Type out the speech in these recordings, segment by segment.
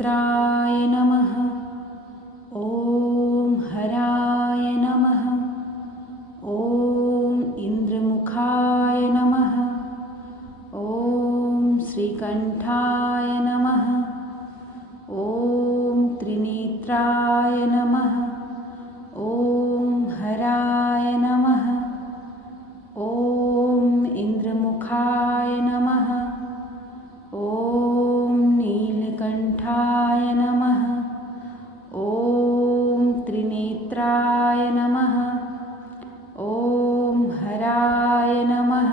त्रिनेत्राय नमः। ॐ हराय नमः। ॐ इन्द्रमुखाय नमः। ॐ श्रीकण्ठाय नमः। ॐ त्रिनेत्राय नमः। ॐ त्रिनेत्राय नमः। ॐ हराय नमः।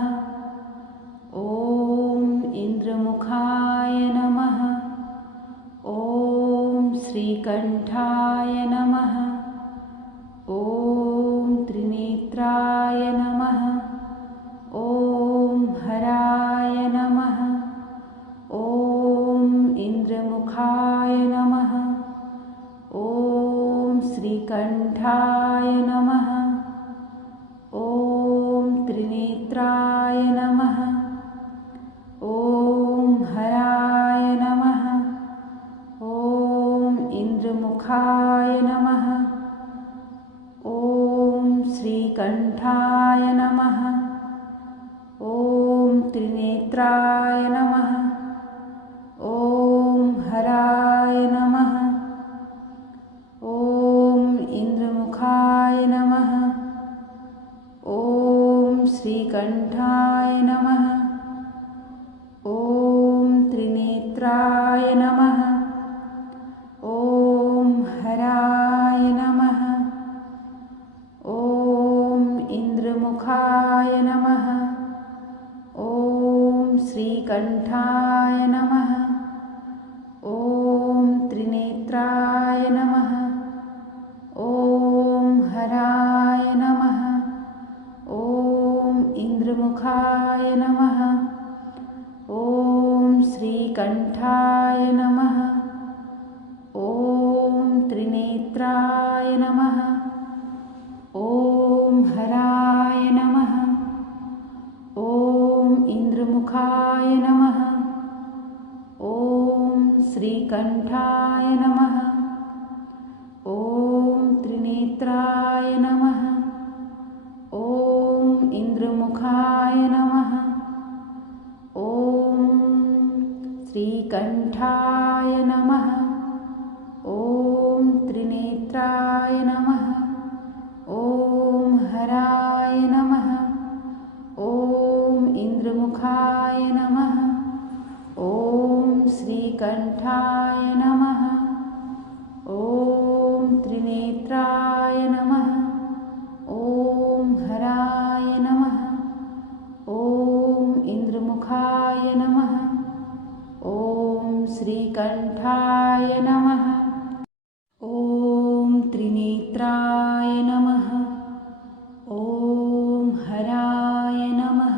ॐ इन्द्रमुखाय नमः। ॐ श्रीकण्ठाय नमः। ॐ त्रिनेत्राय नमः त्रिनेत्राय नमः। ॐ हराय नमः। ॐ इन्द्रमुखाय नमः। ॐ श्रीकण्ठाय नमः। ॐ त्रिनेत्राय नमः श्रीकण्ठाय नमः। ॐ त्रिनेत्राय नमः। ॐ हराय नमः। ॐ इन्द्रमुखाय नमः। ॐ श्रीकण्ठाय नमः। ॐ त्रिनेत्राय नमः। ॐ ॐ श्रीकण्ठाय नमः। ॐ त्रिनेत्राय नमः। ॐ हराय नमः। ॐ इन्द्रमुखाय नमः। ॐ श्रीकण्ठाय नमः। ॐ त्रिनेत्राय इन्द्रमुखाय नमः। ॐ श्रीकण्ठाय नमः। ॐ त्रिनेत्राय नमः। ॐ हराय नमः। ॐ इन्द्रमुखाय नमः। ॐ श्रीकण्ठाय श्रीकण्ठाय नमः। ॐ त्रिनेत्राय नमः। ॐ हराय नमः।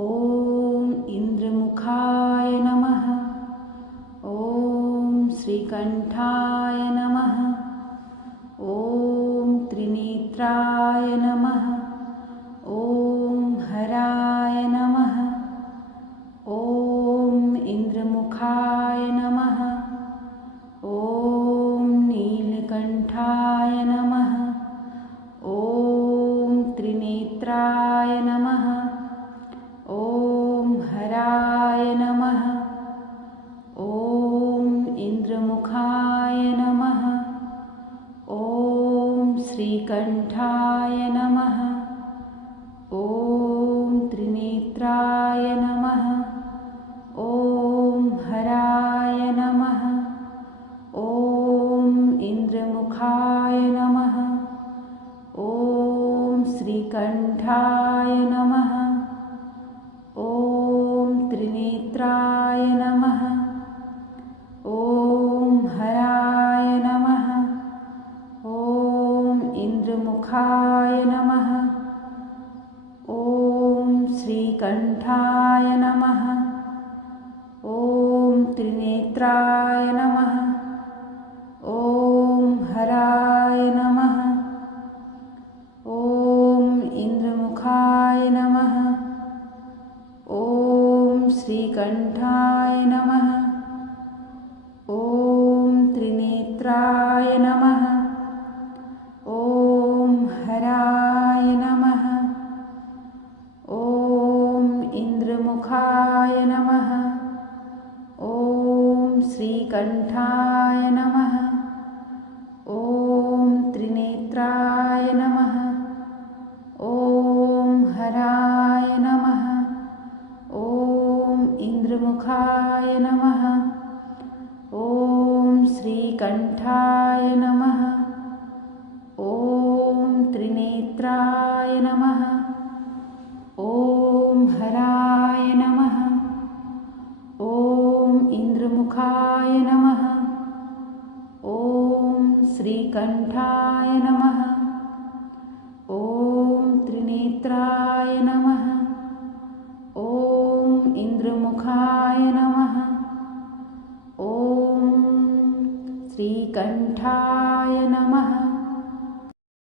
ॐ इन्द्रमुखाय नमः। ॐ श्रीकण्ठाय नमः। ॐ त्रिनेत्राय नमः। ॐ हराय नमः इन्द्रमुखाय नमः। ॐ नीलकण्ठाय नमः। ॐ त्रिनेत्राय नमः। ॐ हराय नमः। ॐ इन्द्रमुखाय नमः। ॐ श्रीकण्ठाय नमः। ॐ त्रिनेत्राय नमः। ॐ श्रीकण्ठाय नमः। ॐ त्रिनेत्राय नमः। ॐ हराय नमः। ॐ इन्द्रमुखाय नमः। ॐ श्रीकण्ठाय नमः। ॐ त्रिनेत्राय नमः। ॐ हराय नमः श्रीकण्ठाय नमः। ॐ हराय नमः। ॐ हराय नमः। ॐ इन्द्रमुखाय नमः। ॐ श्रीकण्ठाय नमः। ॐ त्रिनेत्राय नमः इन्द्रमुखाय नमः। ॐ श्रीकण्ठाय नमः। ॐ त्रिनेत्राय नमः। ॐ हराय नमः। ॐ इन्द्रमुखाय नमः। ॐ श्रीकण्ठाय नमः। ॐ त्रिनेत्राय नमः। ॐ इन्द्रमुखाय श्रीकण्ठाय नमः